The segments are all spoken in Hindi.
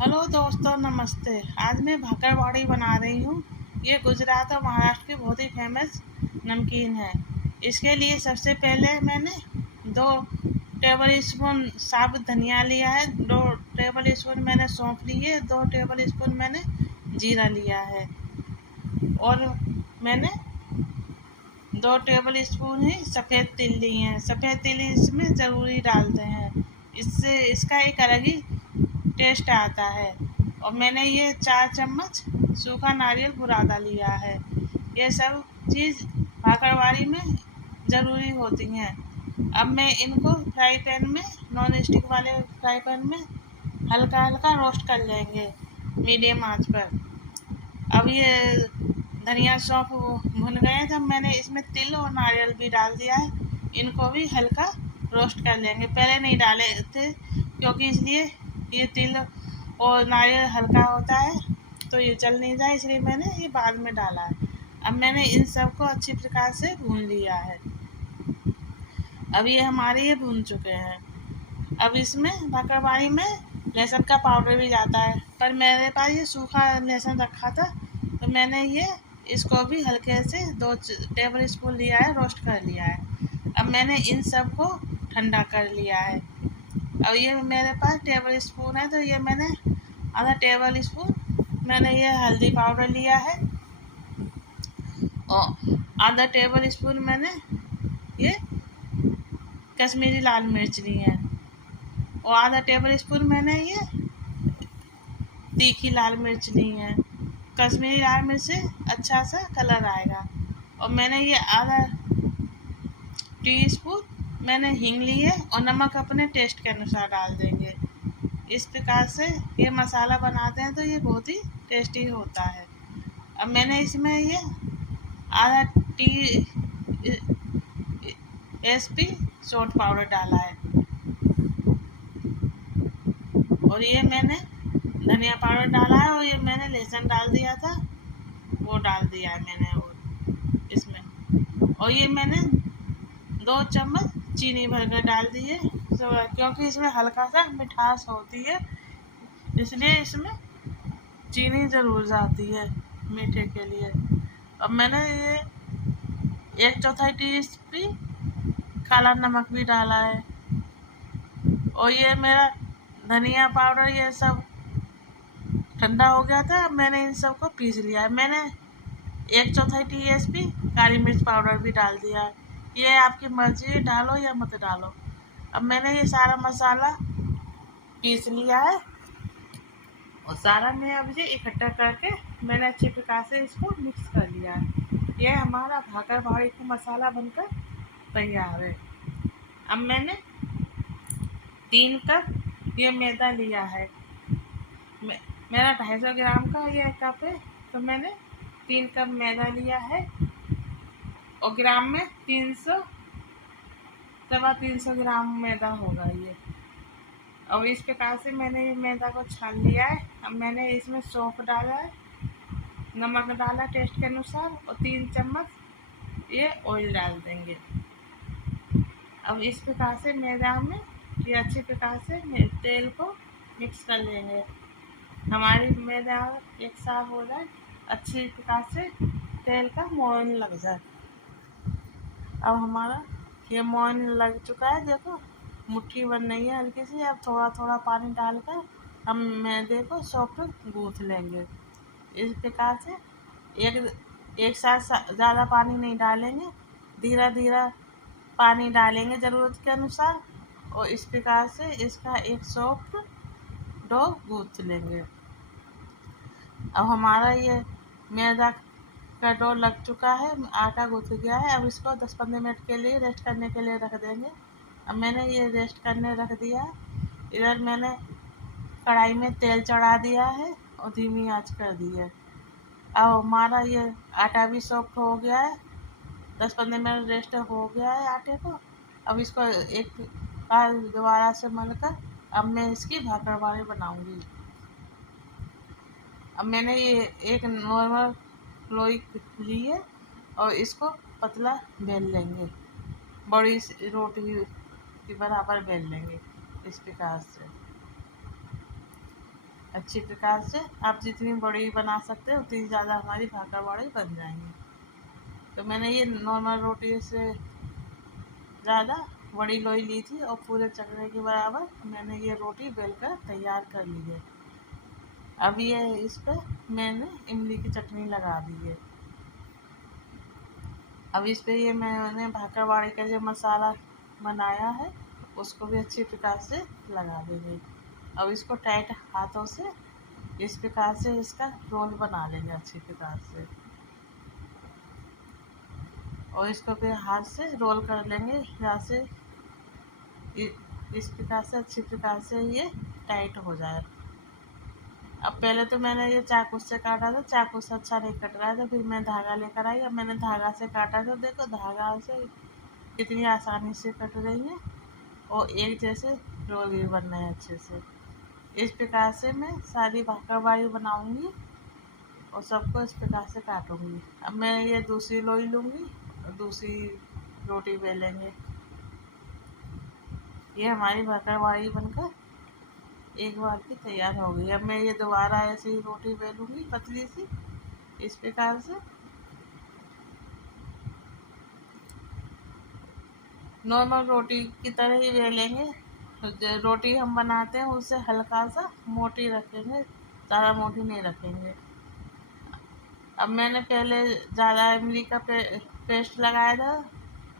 हेलो दोस्तों, नमस्ते। आज मैं भाकरवाड़ी बना रही हूँ। ये गुजरात और महाराष्ट्र की बहुत ही फेमस नमकीन है। इसके लिए सबसे पहले मैंने 2 टेबल स्पून साबुत धनिया लिया है, 2 टेबल स्पून मैंने सौंफ ली है, 2 टेबल स्पून मैंने जीरा लिया है और मैंने 2 टेबल स्पून ही सफ़ेद तिल लिए हैं। सफ़ेद तिल इसमें ज़रूरी डालते हैं, इससे इसका एक अलग ही टेस्ट आता है। और मैंने ये 4 चम्मच सूखा नारियल बुरादा लिया है। ये सब चीज़ भाकरवाड़ी में ज़रूरी होती हैं। अब मैं इनको फ्राई पैन में, नॉन स्टिक वाले फ्राई पैन में हल्का हल्का रोस्ट कर लेंगे मीडियम आंच पर। अब ये धनिया सौंफ भुन गए तब मैंने इसमें तिल और नारियल भी डाल दिया है। इनको भी हल्का रोस्ट कर लेंगे। पहले नहीं डाले थे क्योंकि इसलिए ये तिल और नारियल हल्का होता है तो ये जल नहीं जाए, इसलिए मैंने ये बाद में डाला है। अब मैंने इन सब को अच्छी प्रकार से भून लिया है। अब ये हमारे ये भून चुके हैं। अब इसमें भाकरवाड़ी में लहसुन का पाउडर भी जाता है, पर मेरे पास ये सूखा लहसुन रखा था तो मैंने ये इसको भी हल्के से 2 टेबल स्पून लिया है, रोस्ट कर लिया है। अब मैंने इन सब को ठंडा कर लिया है। अब ये मेरे पास टेबल स्पून है तो ये मैंने आधा टेबल स्पून मैंने ये हल्दी पाउडर लिया है और आधा टेबल स्पून मैंने ये कश्मीरी लाल मिर्च ली है और आधा टेबल स्पून मैंने ये तीखी लाल मिर्च ली है। कश्मीरी लाल मिर्च से अच्छा सा कलर आएगा। और मैंने ये आधा टीस्पून मैंने हींग ली है और नमक अपने टेस्ट के अनुसार डाल देंगे। इस प्रकार से ये मसाला बनाते हैं तो ये बहुत ही टेस्टी होता है। अब मैंने इसमें ये आधा टी एसपी सौंठ पाउडर डाला है और ये मैंने धनिया पाउडर डाला है और ये मैंने लहसुन डाल दिया था वो डाल दिया है मैंने और इसमें। और ये मैंने 2 चम्मच चीनी भरकर डाल दी है क्योंकि इसमें हल्का सा मिठास होती है, इसलिए इसमें चीनी ज़रूर जाती है मीठे के लिए। अब मैंने ये 1/4 टीस्पून काला नमक भी डाला है और ये मेरा धनिया पाउडर ये सब ठंडा हो गया था। अब मैंने इन सब को पीस लिया है। मैंने 1/4 टीस्पून काली मिर्च पाउडर भी डाल दिया है। ये आपकी मर्जी है, डालो या मत डालो। अब मैंने ये सारा मसाला पीस लिया है और सारा मैं अब ये इकट्ठा करके मैंने अच्छी प्रकार से इसको मिक्स कर लिया है। ये हमारा भाकरवाड़ी का मसाला बनकर तैयार है। अब मैंने 3 कप ये मैदा लिया है। मेरा 250 ग्राम का ये कप है तो मैंने 3 कप मैदा लिया है और ग्राम में 300 ग्राम मैदा होगा ये। और इस प्रकार से मैंने ये मैदा को छान लिया है। अब मैंने इसमें सौंफ डाला है, नमक डाला टेस्ट के अनुसार और 3 चम्मच ये ऑयल डाल देंगे। अब इस प्रकार से मैदा में ये अच्छी प्रकार से तेल को मिक्स कर लेंगे। हमारी मैदा एक साथ हो जाए, अच्छी प्रकार से तेल का मोयन लग जाए। अब हमारा ये मोयन लग चुका है, देखो मुट्ठी बन रही है हल्की सी। अब थोड़ा थोड़ा पानी डालकर हम मैदे को सॉफ्ट गूँथ लेंगे। इस प्रकार से एक साथ ज़्यादा पानी नहीं डालेंगे, धीरे धीरे पानी डालेंगे ज़रूरत के अनुसार और इस प्रकार से इसका एक सॉफ्ट डो गूँथ लेंगे। अब हमारा ये मैदा का डो लग चुका है, आटा गूँथ गया है। अब इसको 10-15 मिनट के लिए रेस्ट करने के लिए रख देंगे। अब मैंने ये रेस्ट करने रख दिया है। इधर मैंने कढ़ाई में तेल चढ़ा दिया है और धीमी आंच कर दी है। अब हमारा ये आटा भी सॉफ्ट हो गया है, 10-15 मिनट रेस्ट हो गया है आटे को। अब इसको एक बार दोबारा से मलकर अब मैं इसकी भाकरवाड़ी बनाऊंगी। अब मैंने ये एक नॉर्मल लोई ली है और इसको पतला बेल लेंगे, बड़ी रोटी के बराबर बेल लेंगे इस प्रकार से। अच्छी प्रकार से। आप जितनी बड़ी बना सकते हो उतनी ज़्यादा हमारी भाकरवाड़ी बन जाएंगी। तो मैंने ये नॉर्मल रोटी से ज़्यादा बड़ी लोई ली थी और पूरे चकले के बराबर मैंने ये रोटी बेलकर तैयार कर ली है। अब ये इस पर मैंने इमली की चटनी लगा दी है। अब इस पे ये मैंने भाकरवाड़ी का जो मसाला बनाया है उसको भी अच्छी प्रकार से लगा देंगे। अब इसको टाइट हाथों से इस प्रकार से इसका रोल बना लेंगे अच्छी प्रकार से, और इसको फिर हाथ से रोल कर लेंगे यहाँ से इस प्रकार से अच्छी प्रकार से ये टाइट हो जाए। अब पहले तो मैंने ये चाकू से काटा था, चाकू से अच्छा नहीं कट रहा है, तो फिर मैं धागा लेकर आई। अब मैंने धागा से काटा, तो देखो धागा से कितनी आसानी से कट रही है और एक जैसे रोल भी बन रहे हैं अच्छे से। इस प्रकार से मैं सारी भाकरवाड़ी बनाऊंगी और सबको इस प्रकार से काटूंगी। अब मैं ये दूसरी लोई लूँगी और दूसरी रोटी बेलेंगे। ये हमारी भाकरवाड़ी बनकर एक बार की तैयार हो गई। अब मैं ये दोबारा ऐसे ही रोटी बेलूँगी पतली सी इस प्रकार से। नॉर्मल रोटी की तरह ही बेलेंगे। जो रोटी हम बनाते हैं उससे हल्का सा मोटी रखेंगे, ज़्यादा मोटी नहीं रखेंगे। अब मैंने पहले ज़्यादा इमली का पेस्ट लगाया था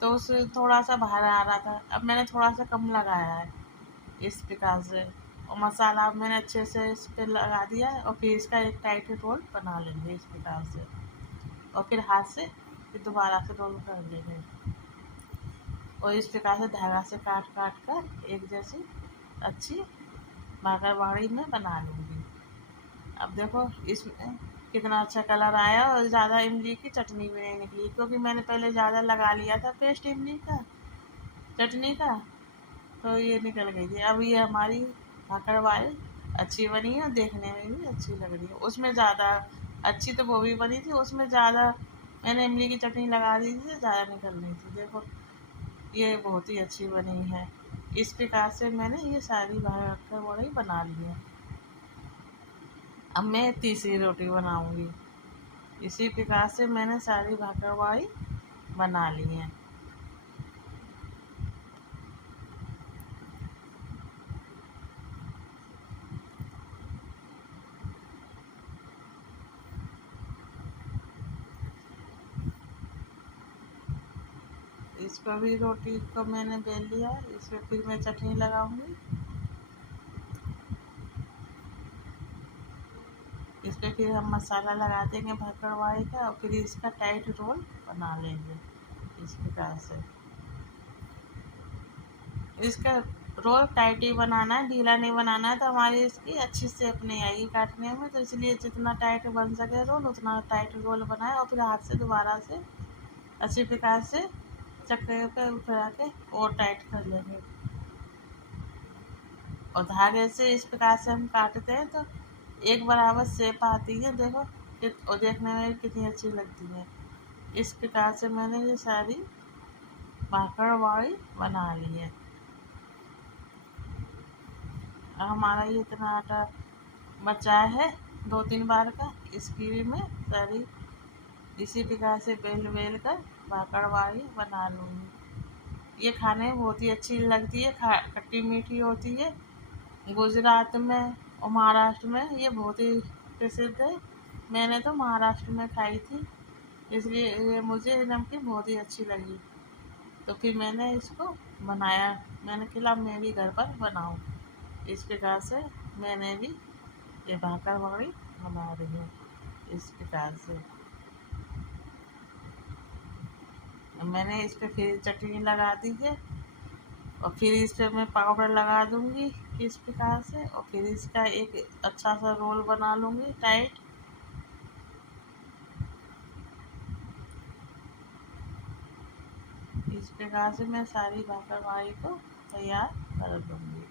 तो उससे थोड़ा सा भार आ रहा था। अब मैंने थोड़ा सा कम लगाया है इस प्रकार से, और मसाला मैंने अच्छे से इस पर लगा दिया है। और फिर इसका एक टाइट रोल बना लेंगे इस प्रकार से, और फिर हाथ से फिर दोबारा से रोल कर लेंगे और इस प्रकार से धागा से काट काट कर एक जैसी अच्छी भाकरवाड़ी में बना लूँगी। अब देखो इसमें कितना अच्छा कलर आया और ज़्यादा इमली की चटनी भी नहीं निकली, क्योंकि मैंने पहले ज़्यादा लगा लिया था पेस्ट इमली का चटनी का, तो ये निकल गई थी। अब ये हमारी भाकरवाड़ी अच्छी बनी है और देखने में भी अच्छी लग रही है। उसमें ज़्यादा अच्छी तो वो भी बनी थी, उसमें ज़्यादा मैंने इमली की चटनी लगा दी थी, ज़्यादा निकल रही थी। देखो ये बहुत ही अच्छी बनी है। इस प्रकार से मैंने ये सारी भाकरवाड़ी बना ली है। अब मैं तीसरी रोटी बनाऊंगी। इसी प्रकार से मैंने सारी भाकरवाड़ी बना ली है। इसको भी रोटी को मैंने बेल लिया है। इसमें फिर मैं चटनी लगाऊंगी। इस पर फिर हम मसाला लगा देंगे भाकरवाड़ी का और फिर इसका टाइट रोल बना लेंगे इस प्रकार से। इसका रोल टाइट ही बनाना है, ढीला नहीं बनाना है, तो हमारी इसकी अच्छी शेप नहीं आएगी काटने में। तो इसलिए जितना टाइट बन सके रोल उतना टाइट रोल बनाए और फिर हाथ से दोबारा से अच्छी प्रकार से चक्के पे उठा के और टाइट कर लेंगे। और धागे से इस प्रकार से हम काटते हैं तो एक बराबर शेप आती है। देखो और देखने में कितनी अच्छी लगती है। इस प्रकार से मैंने ये सारी भाकरवाड़ी बना ली है। हमारा ये इतना आटा बचा है 2-3 बार का, इसकी भी मैं सारी इसी प्रकार से बेल बेल कर भाकरवाड़ी बना लूँगी। ये खाने में बहुत ही अच्छी लगती है, खट्टी मीठी होती है। गुजरात में और महाराष्ट्र में ये बहुत ही प्रसिद्ध है। मैंने तो महाराष्ट्र में खाई थी, इसलिए ये मुझे नमकीन बहुत ही अच्छी लगी। तो फिर मैंने इसको बनाया, मैंने खिला मैं भी घर पर बनाऊँ। इस प्रकार से मैंने भी ये भाकरवाड़ी बना रही हूँ इस प्रकार से। मैंने इस पर फिर चटनी लगा दी है और फिर इस पर मैं पाउडर लगा दूँगी इस प्रकार से, और फिर इसका एक अच्छा सा रोल बना लूँगी टाइट। इस प्रकार से मैं सारी भाकरवाड़ी को तैयार कर दूँगी।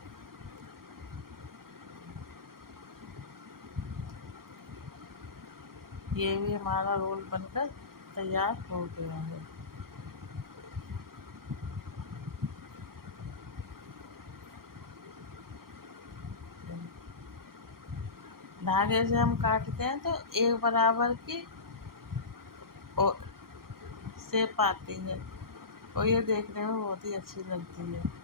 ये भी हमारा रोल बनकर तैयार हो गया है। धागे से हम काटते हैं तो एक बराबर की शेप आती है और ये देखने में बहुत ही अच्छी लगती है।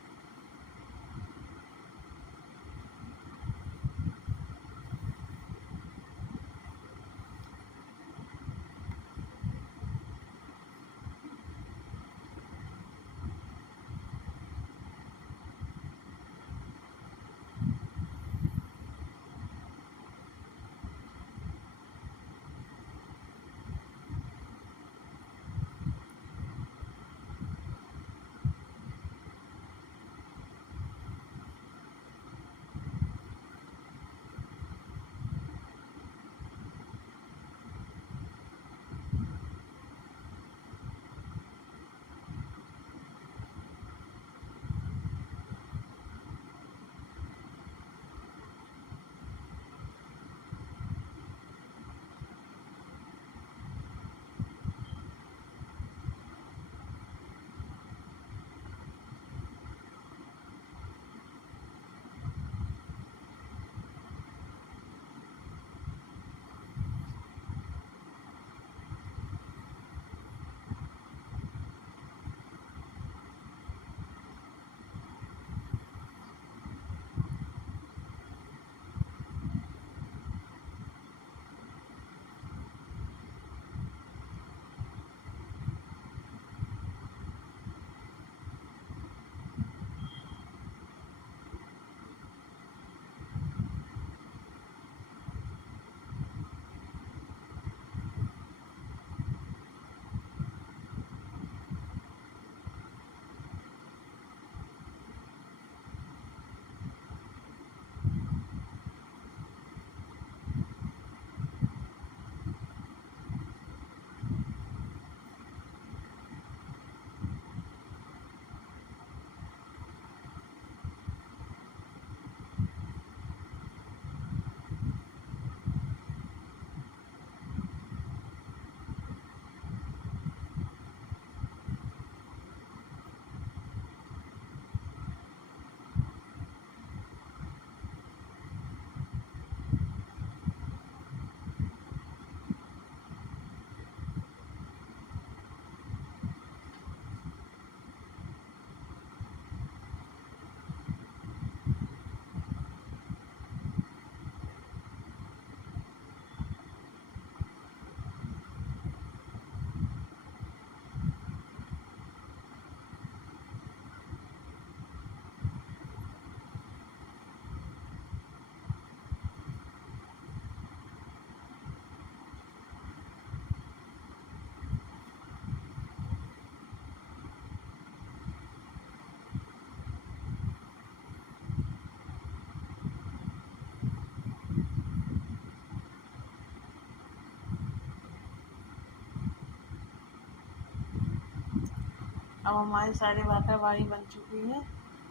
अब हमारी सारी भाकरवाड़ी बन चुकी है।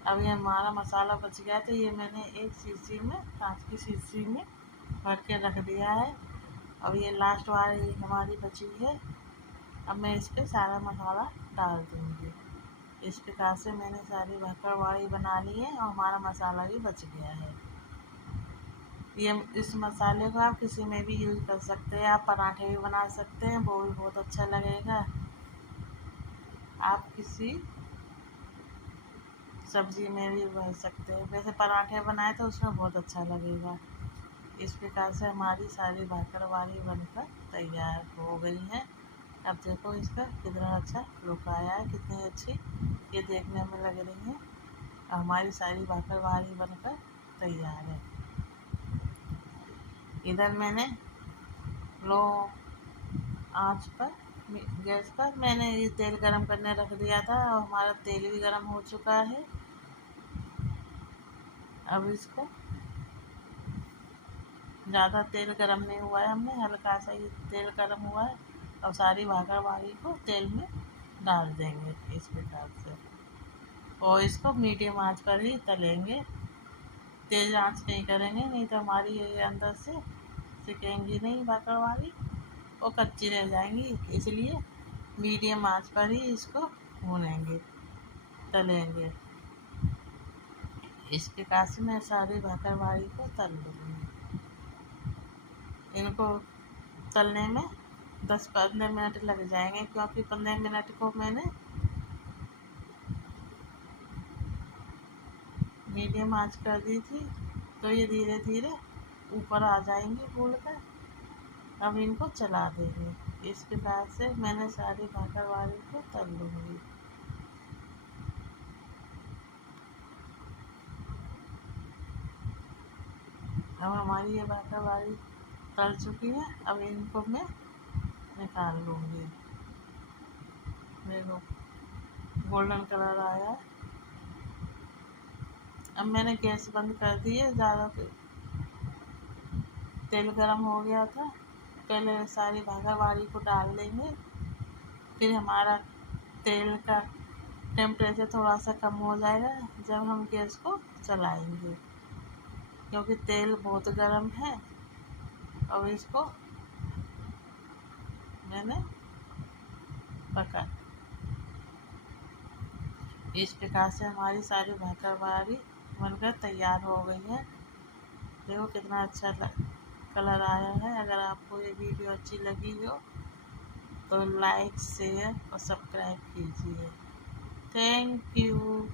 अब ये हमारा मसाला बच गया तो ये मैंने एक शीशी में, कांच की शीशी में भर के रख दिया है। अब ये लास्ट वाली हमारी बची है। अब मैं इस पर सारा मसाला डाल दूँगी। इस प्रकार से मैंने सारी भाकरवाड़ी बना ली है और हमारा मसाला भी बच गया है। ये इस मसाले को आप किसी में भी यूज़ कर सकते हैं। आप पराठे भी बना सकते हैं, वो भी बहुत अच्छा लगेगा। आप किसी सब्जी में भी भर सकते हैं। वैसे पराठे बनाए तो उसमें बहुत अच्छा लगेगा। इस प्रकार से हमारी सारी भाकरवाड़ी बनकर तैयार हो गई है। अब देखो इसका कितना अच्छा लुक आया है, कितनी अच्छी ये देखने में लग रही है। हमारी सारी भाकरवाड़ी बनकर तैयार है। इधर मैंने लो आंच पर, गैस पर मैंने ये तेल गरम करने रख दिया था और हमारा तेल भी गरम हो चुका है। अब इसको, ज़्यादा तेल गरम नहीं हुआ है, हमने हल्का सा ही तेल गरम हुआ है। और सारी भाकरवाड़ी को तेल में डाल देंगे इस प्रकार से और इसको मीडियम आंच पर ही तलेंगे। तेज़ आंच नहीं करेंगे, नहीं तो हमारी ये अंदर से सिकेंगी नहीं भाकरवाड़ी और कच्ची रह जाएंगी। इसलिए मीडियम आंच पर ही इसको भूनेंगे, तलेंगे। इस प्रकार से मैं सारी भाकरवाड़ी को तल लूँगी। इनको तलने में 10-15 मिनट लग जाएंगे, क्योंकि 15 मिनट को मैंने मीडियम आंच कर दी थी। तो ये धीरे धीरे ऊपर आ जाएंगे फूल कर। अब इनको चला देंगे। इस प्रकार से मैंने सारी भाकरवाड़ी को तल लूँगी। अब हमारी ये भाकरवाड़ी तल चुकी है। अब इनको मैं निकाल लूँगी। देखो गोल्डन कलर आया है। अब मैंने गैस बंद कर दी है। ज़्यादा तेल गरम हो गया था। पहले सारी भाकरवाड़ी को डाल देंगे, फिर हमारा तेल का टेम्परेचर थोड़ा सा कम हो जाएगा जब हम गैस को चलाएंगे, क्योंकि तेल बहुत गर्म है। और इसको मैंने पका। इस प्रकार से हमारी सारी भाकरवाड़ी बनकर तैयार हो गई है। देखो कितना अच्छा कलर आया है। अगर आपको ये वीडियो अच्छी लगी हो तो लाइक, शेयर और सब्सक्राइब कीजिए। Thank you.